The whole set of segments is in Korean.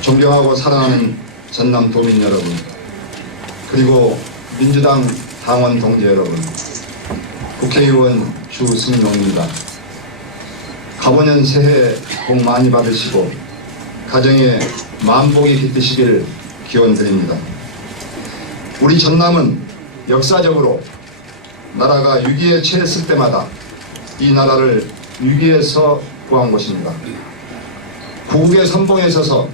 존경하고 사랑하는 전남 도민 여러분, 그리고 민주당 당원 동지 여러분, 국회의원 주승용입니다. 가보년 새해 복 많이 받으시고 가정에 만복이 깃드시길 기원드립니다. 우리 전남은 역사적으로 나라가 위기에 처했을 때마다 이 나라를 위기에서 구한 곳입니다. 구국의 선봉에 서서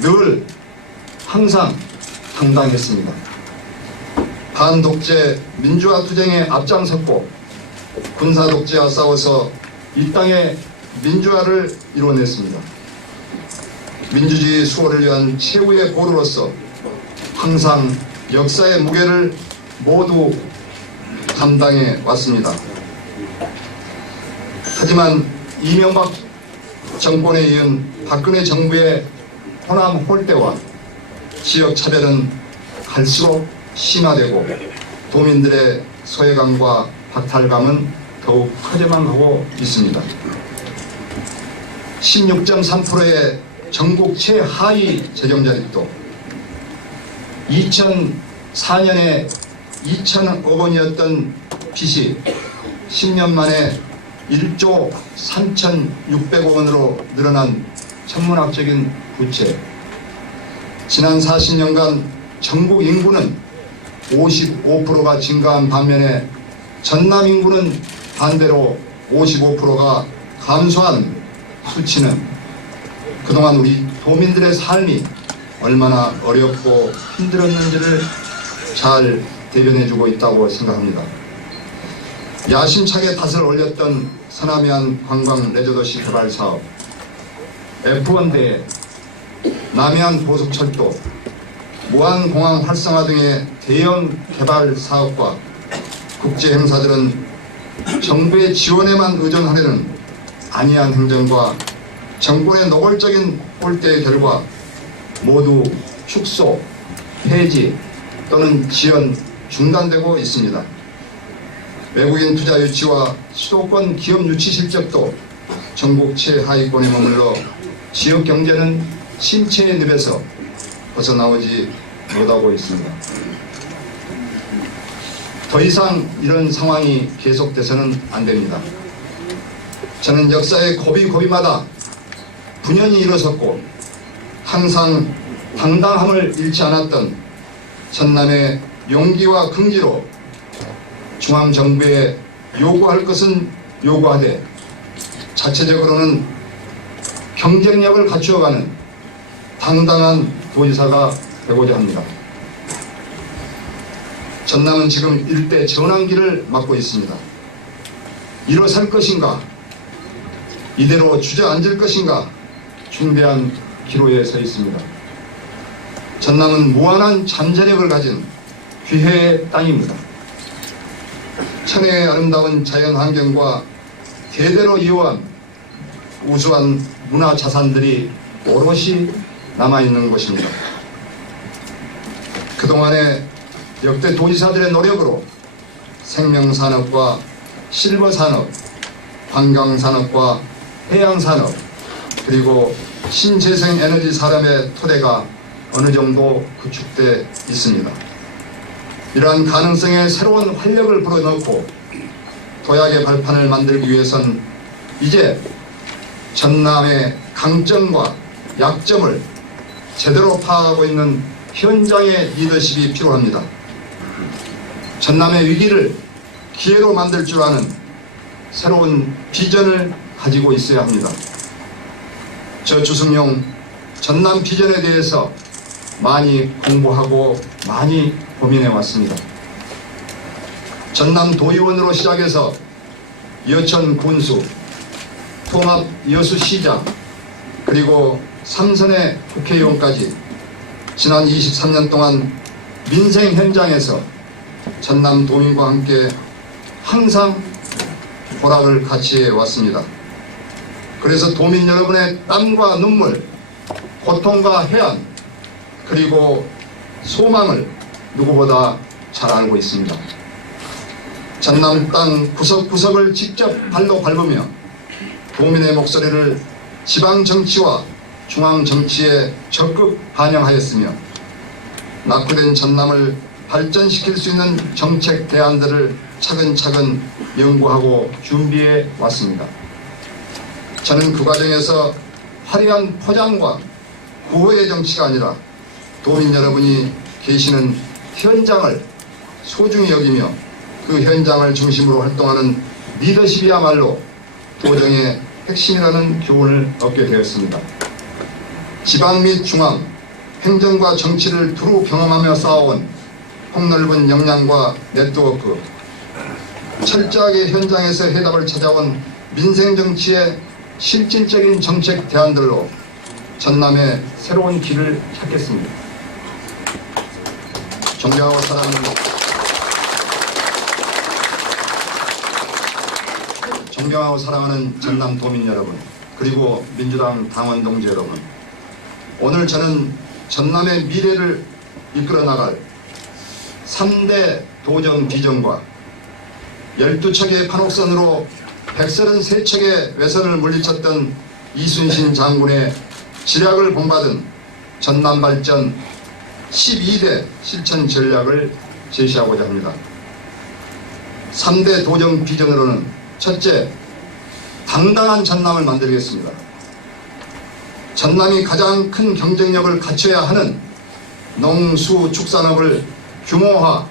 늘 항상 당당했습니다. 반독재 민주화 투쟁에 앞장섰고 군사독재와 싸워서 이 땅의 민주화를 이뤄냈습니다. 민주주의 수호를 위한 최후의 보루로서 항상 역사의 무게를 모두 감당해 왔습니다. 하지만 이명박 정권에 이은 박근혜 정부의 호남 홀대와 지역 차별은 갈수록 심화되고 도민들의 소외감과 박탈감은 더욱 커져만 가고 있습니다. 16.3%의 전국 최하위 재정자립도, 2004년에 2천억 원이었던 빚이 10년 만에 1조 3,600억 원으로 늘어난 천문학적인 부채, 지난 40년간 전국 인구는 55%가 증가한 반면에 전남 인구는 반대로 55%가 감소한 수치는 그동안 우리 도민들의 삶이 얼마나 어렵고 힘들었는지를 잘 대변해주고 있다고 생각합니다. 야심차게 닷을 올렸던 서남해안 관광 레저도시 개발 사업, F1 대회, 남해안 고속철도, 무안공항 활성화 등의 대형 개발 사업과 국제 행사들은 정부의 지원에만 의존하려는 안이한 행정과 정권의 노골적인 꼴대의 결과 모두 축소, 폐지 또는 지연, 중단되고 있습니다. 외국인 투자 유치와 수도권 기업 유치 실적도 전국 최하위권에 머물러 지역 경제는 침체의 늪에서 벗어나오지 못하고 있습니다. 더 이상 이런 상황이 계속돼서는 안 됩니다. 저는 역사의 고비고비마다 분연히 일어섰고 항상 당당함을 잃지 않았던 전남의 용기와 긍지로 중앙정부에 요구할 것은 요구하되 자체적으로는 경쟁력을 갖추어가는 당당한 도지사가 되고자 합니다. 전남은 지금 일대 전환기를 맞고 있습니다. 일어설 것인가, 이대로 주저앉을 것인가 중대한 기로에 서 있습니다. 전남은 무한한 잠재력을 가진 기회의 땅입니다. 천혜의 아름다운 자연환경과 대대로 이어온 우수한 문화자산들이 오롯이 남아있는 곳입니다. 그동안의 역대 도지사들의 노력으로 생명산업과 실버산업, 관광산업과 해양산업, 그리고 신재생에너지 산업의 토대가 어느 정도 구축돼 있습니다. 이러한 가능성에 새로운 활력을 불어넣고 도약의 발판을 만들기 위해선 이제 전남의 강점과 약점을 제대로 파악하고 있는 현장의 리더십이 필요합니다. 전남의 위기를 기회로 만들 줄 아는 새로운 비전을 가지고 있어야 합니다. 저 주승용 전남 비전에 대해서 많이 공부하고 많이 고민해 왔습니다. 전남 도의원으로 시작해서 여천 군수, 통합 여수시장, 그리고 삼선의 국회의원까지 지난 23년 동안 민생 현장에서 전남 도민과 함께 항상 보락을 같이 해왔습니다. 그래서 도민 여러분의 땀과 눈물, 고통과 해안, 그리고 소망을 누구보다 잘 알고 있습니다. 전남 땅 구석구석을 직접 발로 밟으며 도민의 목소리를 지방 정치와 중앙 정치에 적극 반영하였으며 낙후된 전남을 발전시킬 수 있는 정책 대안들을 차근차근 연구하고 준비해 왔습니다. 저는 그 과정에서 화려한 포장과 구호의 정치가 아니라 도민 여러분이 계시는 현장을 소중히 여기며 그 현장을 중심으로 활동하는 리더십이야말로 도정의 핵심이라는 교훈을 얻게 되었습니다. 지방 및 중앙, 행정과 정치를 두루 경험하며 쌓아온 폭넓은 역량과 네트워크, 철저하게 현장에서 해답을 찾아온 민생정치의 실질적인 정책 대안들로 전남의 새로운 길을 찾겠습니다. 존경하고 사랑하는 전남 도민 여러분, 그리고 민주당 당원 동지 여러분, 오늘 저는 전남의 미래를 이끌어 나갈 3대 도정 비전과 12척의 판옥선으로 133척의 외선을 물리쳤던 이순신 장군의 지략을 본받은 전남 발전 12대 실천 전략을 제시하고자 합니다. 3대 도정 비전으로는 첫째, 당당한 전남을 만들겠습니다. 전남이 가장 큰 경쟁력을 갖춰야 하는 농수축산업을 규모화,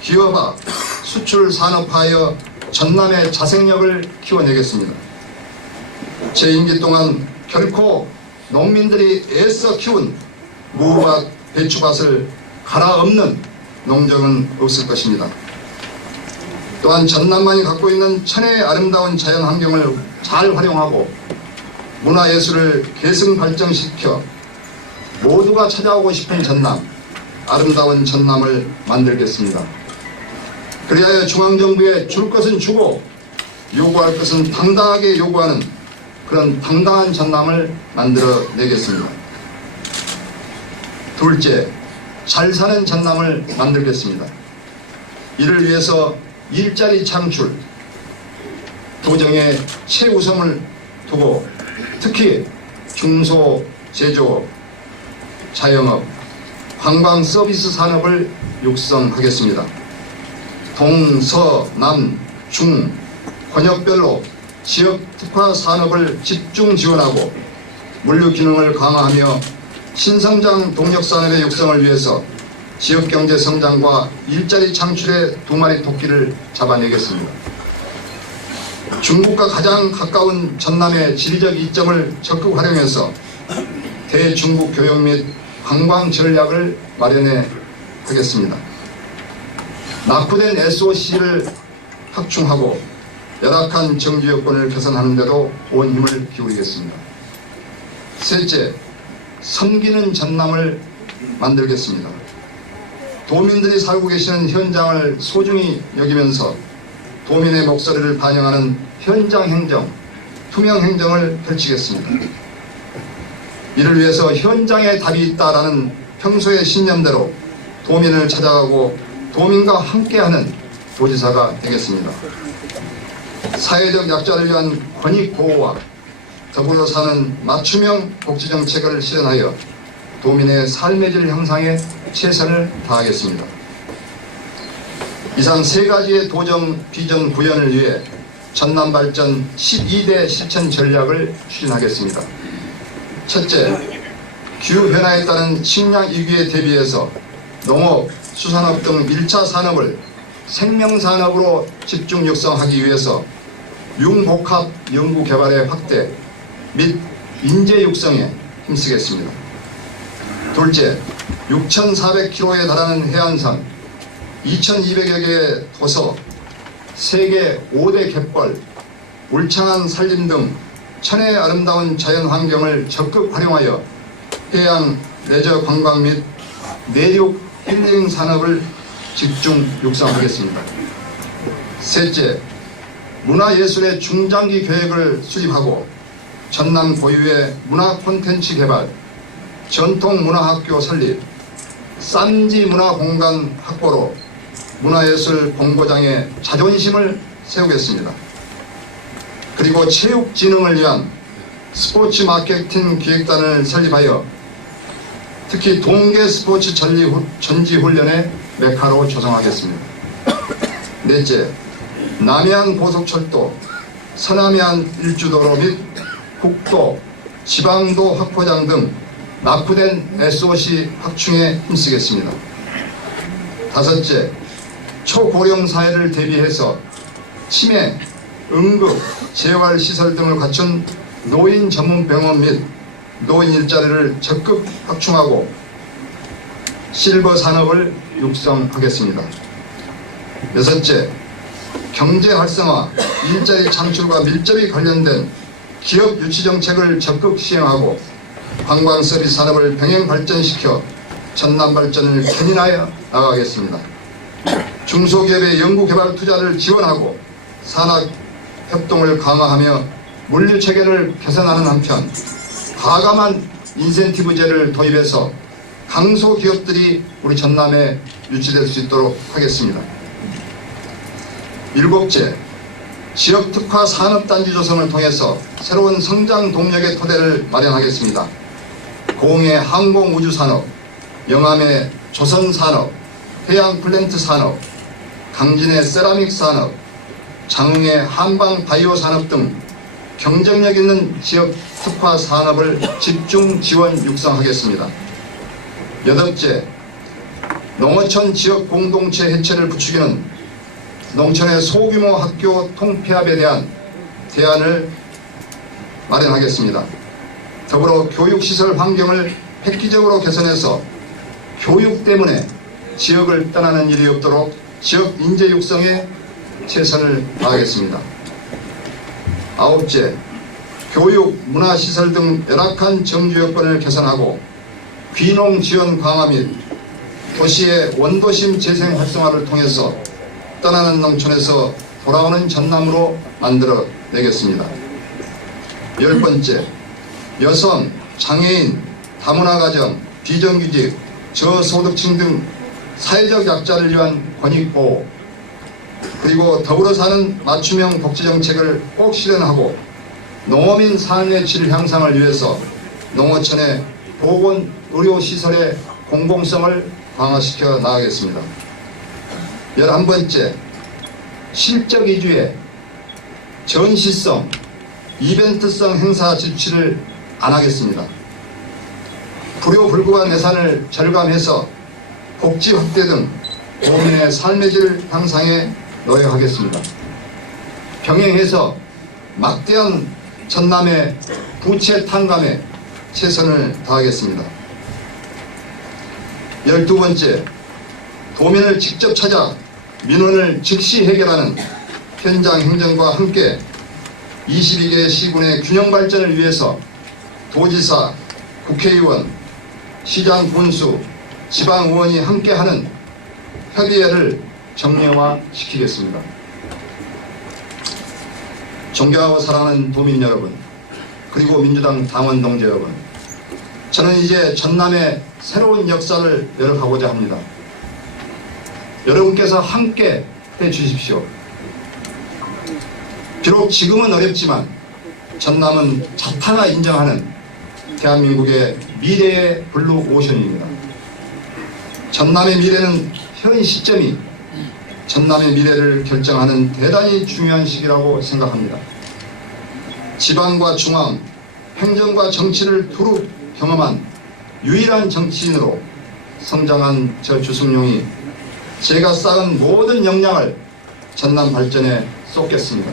기업화, 수출 산업화하여 전남의 자생력을 키워내겠습니다. 제 임기 동안 결코 농민들이 애써 키운 무밭, 배추밭을 갈아엎는 농정은 없을 것입니다. 또한 전남만이 갖고 있는 천혜의 아름다운 자연 환경을 잘 활용하고 문화예술을 계승 발전시켜 모두가 찾아오고 싶은 전남, 아름다운 전남을 만들겠습니다. 그리하여 중앙정부에 줄 것은 주고 요구할 것은 당당하게 요구하는 그런 당당한 전남을 만들어내겠습니다. 둘째, 잘 사는 전남을 만들겠습니다. 이를 위해서 일자리 창출, 도정에 최우선을 두고 특히 중소, 제조업, 자영업, 관광 서비스 산업을 육성하겠습니다. 동, 서, 남, 중, 권역별로 지역 특화 산업을 집중 지원하고 물류 기능을 강화하며 신성장 동력 산업의 육성을 위해서 지역경제 성장과 일자리 창출의 두 마리 토끼를 잡아내겠습니다. 중국과 가장 가까운 전남의 지리적 이점을 적극 활용해서 대중국 교역 및 관광 전략을 마련해 하겠습니다. 낙후된 SOC를 확충하고 열악한 정주 여건을 개선하는 데도 온 힘을 기울이겠습니다. 셋째, 섬기는 전남을 만들겠습니다. 도민들이 살고 계시는 현장을 소중히 여기면서 도민의 목소리를 반영하는 현장 행정, 투명 행정을 펼치겠습니다. 이를 위해서 현장에 답이 있다라는 평소의 신념대로 도민을 찾아가고 도민과 함께하는 도지사가 되겠습니다. 사회적 약자를 위한 권익 보호와 더불어 사는 맞춤형 복지정책을 실현하여 도민의 삶의 질 향상에 최선을 다하겠습니다. 이상 세 가지의 도정 비전 구현을 위해 전남 발전 12대 실천 전략을 추진하겠습니다. 첫째, 기후변화에 따른 식량 위기에 대비해서 농업, 수산업 등 1차 산업을 생명산업으로 집중 육성하기 위해서 융복합 연구개발의 확대 및 인재 육성에 힘쓰겠습니다. 둘째, 6,400km에 달하는 해안선, 2,200여 개의 도서, 세계 5대 갯벌, 울창한 산림 등 천혜의 아름다운 자연 환경을 적극 활용하여 해양 레저 관광 및 내륙 힐링 산업을 집중 육성하겠습니다. 셋째, 문화예술의 중장기 계획을 수립하고 전남 고유의 문화 콘텐츠 개발, 전통문화학교 설립, 쌈지 문화공간 확보로 문화예술 본고장의 자존심을 세우겠습니다. 그리고 체육진흥을 위한 스포츠 마케팅 기획단을 설립하여 특히 동계 스포츠 전지 훈련의 메카로 조성하겠습니다. 넷째, 남해안 고속철도, 서남해안 일주도로 및 국도, 지방도 확포장 등 낙후된 SOC 확충에 힘쓰겠습니다. 다섯째, 초고령 사회를 대비해서 치매, 응급, 재활시설 등을 갖춘 노인 전문 병원 및 노인 일자리를 적극 확충하고 실버 산업을 육성하겠습니다. 여섯째, 경제 활성화, 일자리 창출과 밀접히 관련된 기업 유치 정책을 적극 시행하고 관광 서비스 산업을 병행 발전시켜 전남 발전을 견인하여 나가겠습니다. 중소기업의 연구개발 투자를 지원하고 산학 협동을 강화하며 물류 체계를 개선하는 한편 과감한 인센티브제를 도입해서 강소기업들이 우리 전남에 유치될 수 있도록 하겠습니다. 일곱째, 지역특화 산업단지 조성을 통해서 새로운 성장 동력의 토대를 마련하겠습니다. 공해 항공우주산업, 영암의 조선산업, 해양플랜트 산업, 강진의 세라믹 산업, 장흥의 한방 바이오 산업 등 경쟁력 있는 지역 특화 산업을 집중 지원 육성하겠습니다. 여덟째, 농어촌 지역 공동체 해체를 부추기는 농촌의 소규모 학교 통폐합에 대한 대안을 마련하겠습니다. 더불어 교육시설 환경을 획기적으로 개선해서 교육 때문에 지역을 떠나는 일이 없도록 지역 인재 육성에 최선을 다하겠습니다. 아홉째, 교육, 문화시설 등 열악한 정주 여건을 개선하고 귀농 지원 강화 및 도시의 원도심 재생 활성화를 통해서 떠나는 농촌에서 돌아오는 전남으로 만들어내겠습니다. 열 번째, 여성, 장애인, 다문화 가정, 비정규직, 저소득층 등 사회적 약자를 위한 권익보호, 그리고 더불어 사는 맞춤형 복지정책을 꼭 실현하고 농어민 삶의 질 향상을 위해서 농어촌의 보건 의료시설의 공공성을 강화시켜 나가겠습니다. 11번째, 실적 위주의 전시성, 이벤트성 행사 지출을 안 하겠습니다. 불효불급한 예산을 절감해서 복지 확대 등 도민의 삶의 질 향상에 노력하겠습니다. 병행해서 막대한 전남의 부채 탕감에 최선을 다하겠습니다. 12번째, 도민을 직접 찾아 민원을 즉시 해결하는 현장 행정과 함께 22개 시군의 균형 발전을 위해서 도지사, 국회의원, 시장 군수, 지방의원이 함께하는 협의회를 정례화시키겠습니다. 존경하고 사랑하는 도민 여러분, 그리고 민주당 당원 동지 여러분, 저는 이제 전남의 새로운 역사를 열어가고자 합니다. 여러분께서 함께 해주십시오. 비록 지금은 어렵지만 전남은 자타가 인정하는 대한민국의 미래의 블루오션입니다. 전남의 미래는 현 시점이 전남의 미래를 결정하는 대단히 중요한 시기라고 생각합니다. 지방과 중앙, 행정과 정치를 두루 경험한 유일한 정치인으로 성장한 저 주승용이 제가 쌓은 모든 역량을 전남 발전에 쏟겠습니다.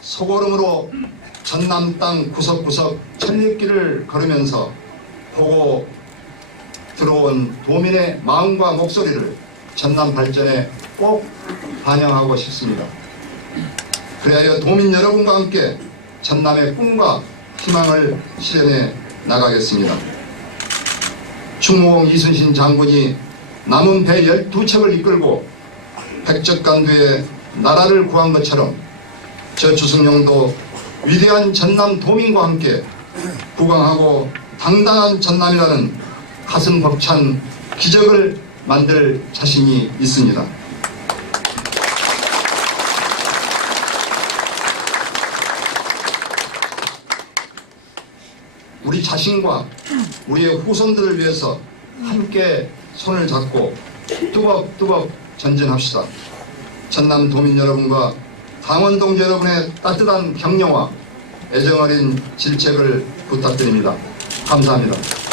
소고름으로 전남 땅 구석구석 천리길을 걸으면서 보고 들어온 도민의 마음과 목소리를 전남 발전에 꼭 반영하고 싶습니다. 그리하여 도민 여러분과 함께 전남의 꿈과 희망을 실현해 나가겠습니다. 충무공 이순신 장군이 남은 배 12척을 이끌고 백적간두에 나라를 구한 것처럼 저 주승용도 위대한 전남 도민과 함께 부강하고 당당한 전남이라는 가슴 벅찬 기적을 만들 자신이 있습니다. 우리 자신과 우리의 후손들을 위해서 함께 손을 잡고 뚜벅뚜벅 전진합시다. 전남 도민 여러분과 강원 동지 여러분의 따뜻한 격려와 애정어린 질책을 부탁드립니다. 감사합니다.